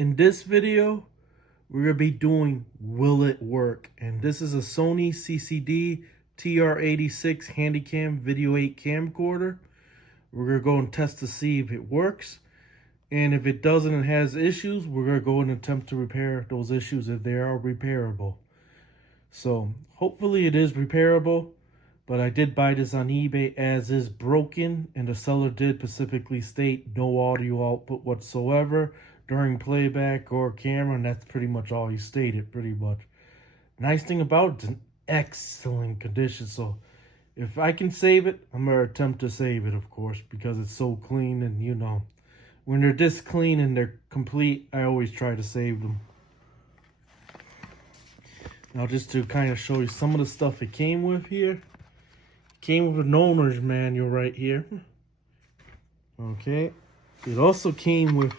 In this video, we're going to be doing Will It Work? And this is a Sony CCD-TR86 Handycam Video 8 camcorder. We're going to go and test to see if it works. And if it doesn't and has issues, we're going to go and attempt to repair those issues if they are repairable. So hopefully it is repairable. But I did buy this on eBay as is broken, and the seller did specifically state no audio output whatsoever during playback or camera, and that's pretty much all he stated, pretty much. Nice thing about it's in excellent condition, so if I can save it, I'm going to attempt to save it, of course, because it's so clean, and you know, when they're this clean and they're complete, I always try to save them. Now, just to kind of show you some of the stuff it came with here. Came with an owner's manual right here. Okay. It also came with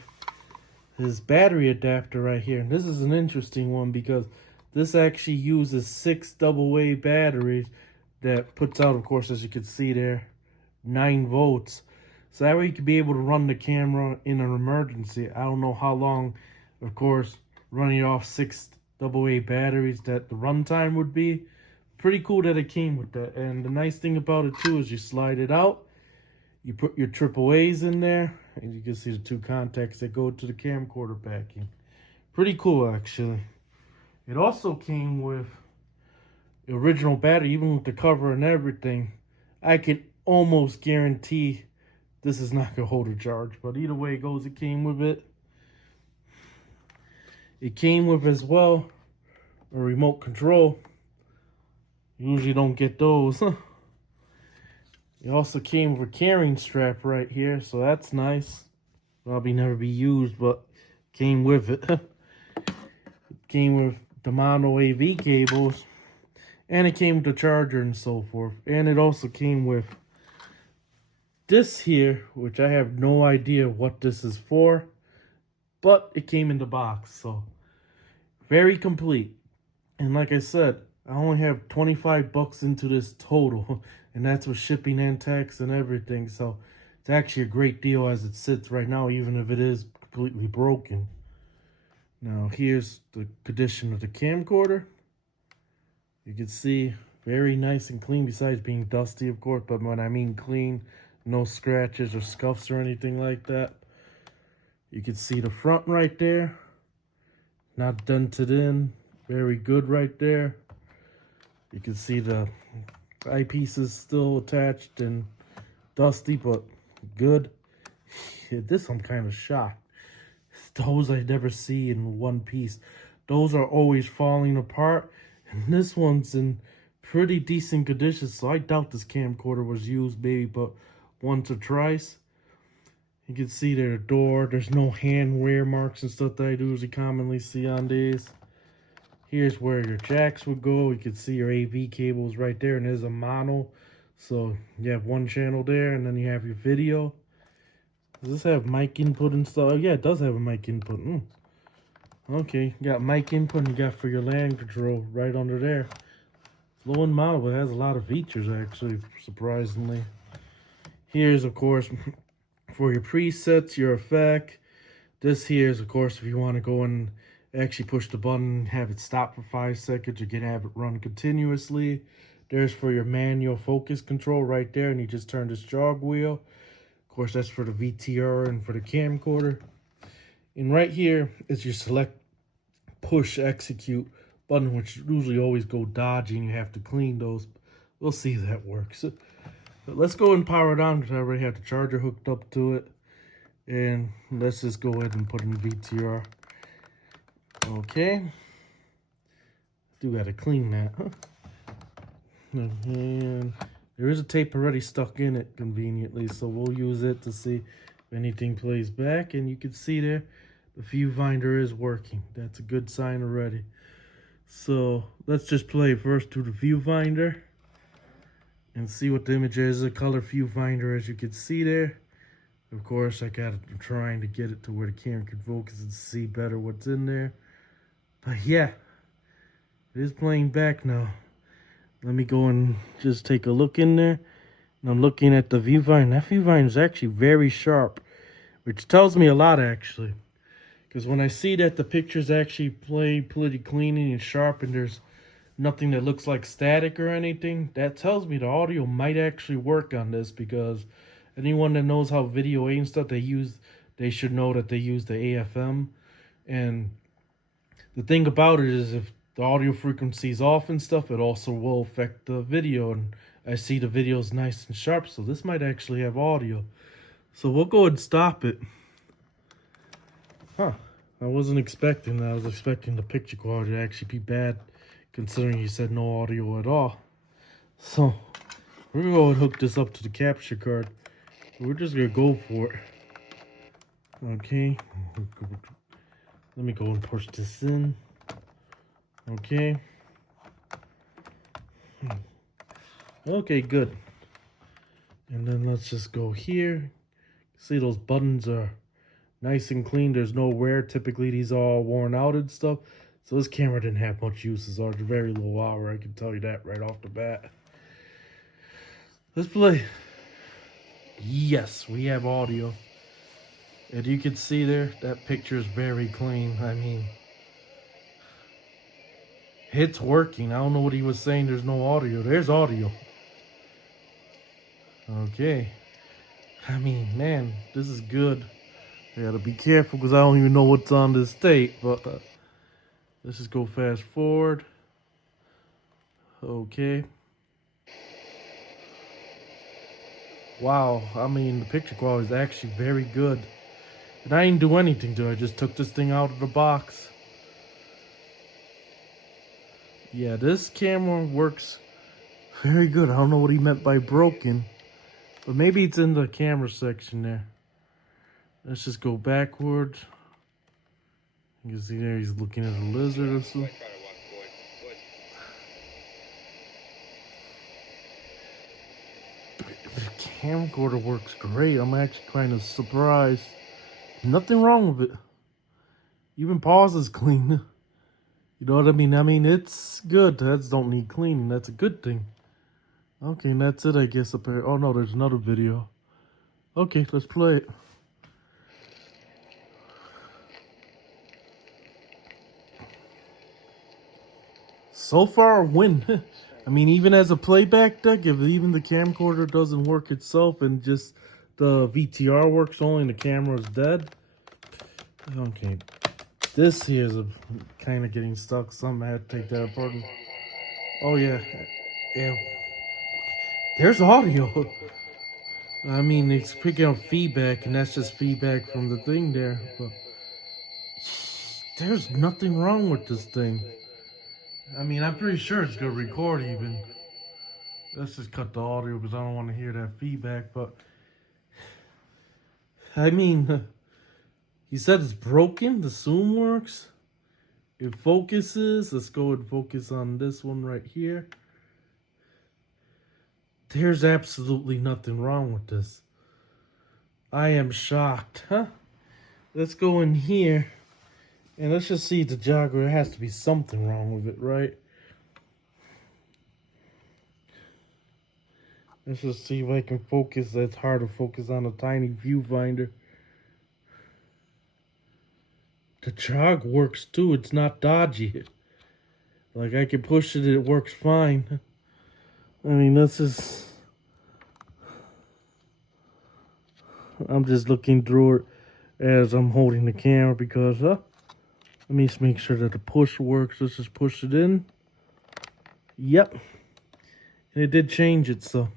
his battery adapter right here. And this is an interesting one because this actually uses 6 AA batteries that puts out, of course, as you can see there, 9 volts. So that way you can be able to run the camera in an emergency. I don't know how long, of course, running off 6 AA batteries that the runtime would be. Pretty cool that it came with that. And the nice thing about it too is you slide it out, you put your AAAs in there, and you can see the 2 contacts that go to the camcorder packing. Pretty cool, actually. It also came with the original battery, even with the cover and everything. I can almost guarantee this is not gonna hold a charge, but either way it goes, it came with it. It came with as well a remote control. Usually don't get those. It also came with a carrying strap right here, so that's nice. Probably never be used, but came with it. It came with the mono AV cables, and it came with the charger and so forth. And it also came with this here, which I have no idea what this is for, but it came in the box, so very complete. And like I said, I only have 25 bucks into this total, and that's with shipping and tax and everything. So it's actually a great deal as it sits right now, even if it is completely broken. Now here's the condition of the camcorder. You can see very nice and clean, besides being dusty, of course. But when I mean clean, no scratches or scuffs or anything like that. You can see the front right there, not dented in. Very good right there. You can see the eyepieces still attached and dusty, but good. This I'm kind of shocked. Those I never see in one piece. Those are always falling apart. And this one's in pretty decent condition, so I doubt this camcorder was used maybe but once or twice. You can see the door. There's no hand wear marks and stuff that I usually commonly see on these. Here's where your jacks would go. You can see your AV cables right there, and there's a mono. So you have one channel there, and then you have your video. Does this have mic input and stuff? Oh, yeah, it does have a mic input. Okay, you got mic input, and you got for your land control right under there. It's low in model, but it has a lot of features, actually, surprisingly. Here's, of course, for your presets, your effect. This here is, of course, if you want to go and actually push the button, have it stop for 5 seconds. You can have it run continuously. There's for your manual focus control right there, and you just turn this jog wheel. Of course, that's for the VTR and for the camcorder. And right here is your select push execute button, which usually always go dodgy and you have to clean those. We'll see if that works. But let's go and power it on because I already have the charger hooked up to it. And let's just go ahead and put in VTR. Okay, do gotta clean that, huh? And there is a tape already stuck in it conveniently, so we'll use it to see if anything plays back. And you can see there, the viewfinder is working. That's a good sign already. So let's just play first to the viewfinder and see what the image is. A color viewfinder, as you can see there. Of course, I'm trying to get it to where the camera can focus and see better what's in there. But yeah, it is playing back now. Let me go and just take a look in there. And I'm looking at the viewfinder. That viewfinder is actually very sharp, which tells me a lot, actually. Because when I see that the pictures actually play pretty clean and sharp and there's nothing that looks like static or anything, that tells me the audio might actually work on this, because anyone that knows how video and stuff they should know that they use the AFM. And the thing about it is, if the audio frequency is off and stuff, it also will affect the video. And I see the video's nice and sharp, so this might actually have audio. So we'll go ahead and stop it. Huh. I wasn't expecting that. I was expecting the picture quality to actually be bad, considering you said no audio at all. So we're going to go and hook this up to the capture card. We're just going to go for it. Okay. Let me go and push this in. Okay. Okay, good. And then let's just go here. See, those buttons are nice and clean. There's no wear. Typically, these are all worn out and stuff. So this camera didn't have much uses, or very low hour. I can tell you that right off the bat. Let's play. Yes, we have audio. And you can see there, that picture is very clean. I mean, it's working. I don't know what he was saying. There's no audio. There's audio. Okay. I mean, man, this is good. I gotta be careful because I don't even know what's on this tape. But let's just go fast forward. Okay. Wow. I mean, the picture quality is actually very good. And I didn't do anything to it. I just took this thing out of the box. Yeah, this camera works very good. I don't know what he meant by broken, but maybe it's in the camera section there. Let's just go backwards. You can see there he's looking at a lizard or something. The camcorder works great. I'm actually kind of surprised. Nothing wrong with it. Even pause is clean. You know what I mean? I mean, it's good. Heads don't need cleaning. That's a good thing. Okay, and that's it, I guess. Oh, no, there's another video. Okay, let's play it. So far, a win. I mean, even as a playback deck, if even the camcorder doesn't work itself and just the VTR works only and the camera is dead. Okay. This here is kind of getting stuck. Something I had to take that apart. Oh, yeah. Yeah. There's audio. I mean, it's picking up feedback, and that's just feedback from the thing there. But there's nothing wrong with this thing. I mean, I'm pretty sure it's going to record even. Let's just cut the audio because I don't want to hear that feedback. But, I mean, he said it's broken. The zoom works. It focuses. Let's go and focus on this one right here. There's absolutely nothing wrong with this. I am shocked. Huh? Let's go in here. And let's just see the jogger. There has to be something wrong with it, right? Let's just see if I can focus. It's hard to focus on a tiny viewfinder. The jog works too. It's not dodgy. Like, I can push it. It works fine. I mean, this is... I'm just looking through it as I'm holding the camera because... let me just make sure that the push works. Let's just push it in. Yep. And it did change it, so...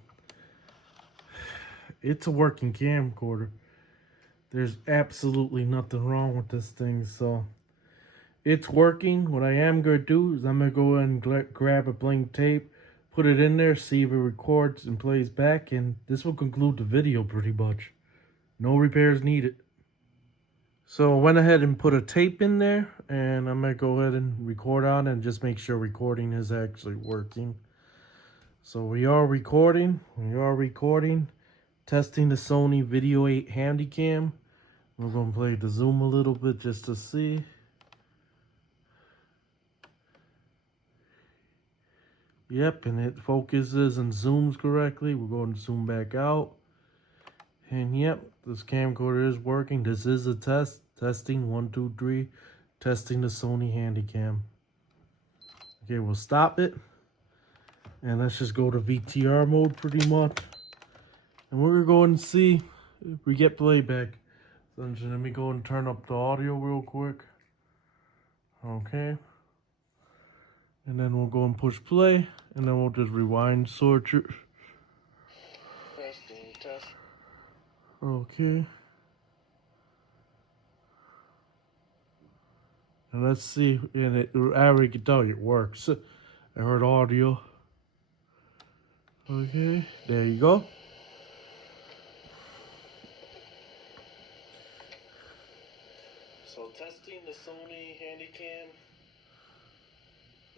It's a working camcorder. There's absolutely nothing wrong with this thing, so... It's working. What I am going to do is I'm going to go ahead and grab a blank tape, put it in there, see if it records and plays back, and this will conclude the video pretty much. No repairs needed. So I went ahead and put a tape in there, and I'm going to go ahead and record on and just make sure recording is actually working. So we are recording. Testing the Sony Video 8 Handycam. We're going to play the zoom a little bit just to see. Yep, and it focuses and zooms correctly. We're going to zoom back out. And yep, this camcorder is working. This is a test. Testing 1, 2, 3. Testing the Sony Handycam. Okay, we'll stop it. And let's just go to VTR mode pretty much. And we're going to see if we get playback. So let me go and turn up the audio real quick. Okay. And then we'll go and push play. And then we'll just rewind sort it. Testing, test. Okay. And let's see. And I already can tell you it works. I heard audio. Okay. There you go. So testing the Sony Handycam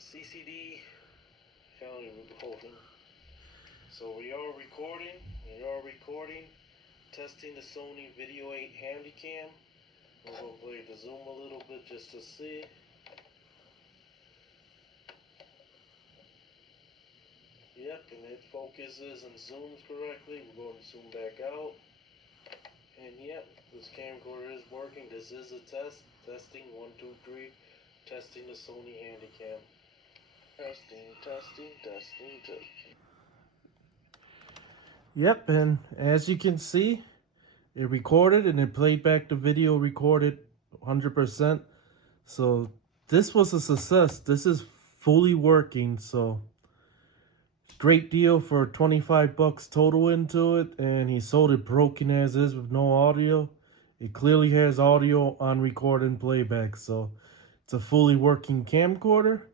CCD. So we are recording. Testing the Sony Video 8 Handycam. We're going to play the zoom a little bit just to see. Yep, and it focuses and zooms correctly. We're going to zoom back out. And yep, this camcorder is working. This is a test. Testing 1, 2, 3. Testing the Sony Handycam. Testing. Yep, and as you can see, it recorded and it played back the video recorded 100%. So this was a success. This is fully working. So great deal for 25 bucks total into it. And he sold it broken as is with no audio. It clearly has audio on record and playback. So it's a fully working camcorder.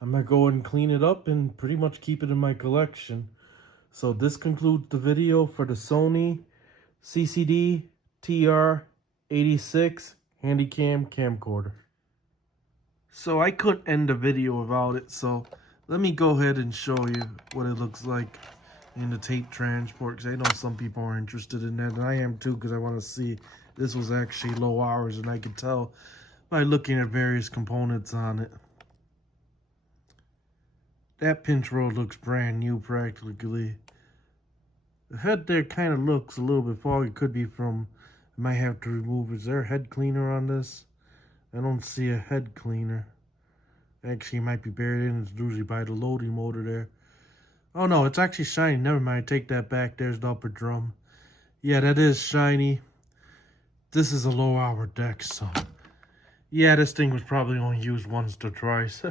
I'm going to go and clean it up and pretty much keep it in my collection. So this concludes the video for the Sony CCD-TR86 Handycam Camcorder. So I couldn't end the video without it, so let me go ahead and show you what it looks like in the tape transport, because I know some people are interested in that, and I am too, because I want to see this was actually low hours, and I could tell by looking at various components on it. That pinch rod looks brand new practically. The head there kind of looks a little bit foggy. Could be from, I might have to remove, is there a head cleaner on this? I don't see a head cleaner. Actually, it might be buried in, it's usually by the loading motor there. Oh no, it's actually shiny, never mind, take that back, there's the upper drum. Yeah, that is shiny. This is a low hour deck, so. Yeah, this thing was probably only used once or twice.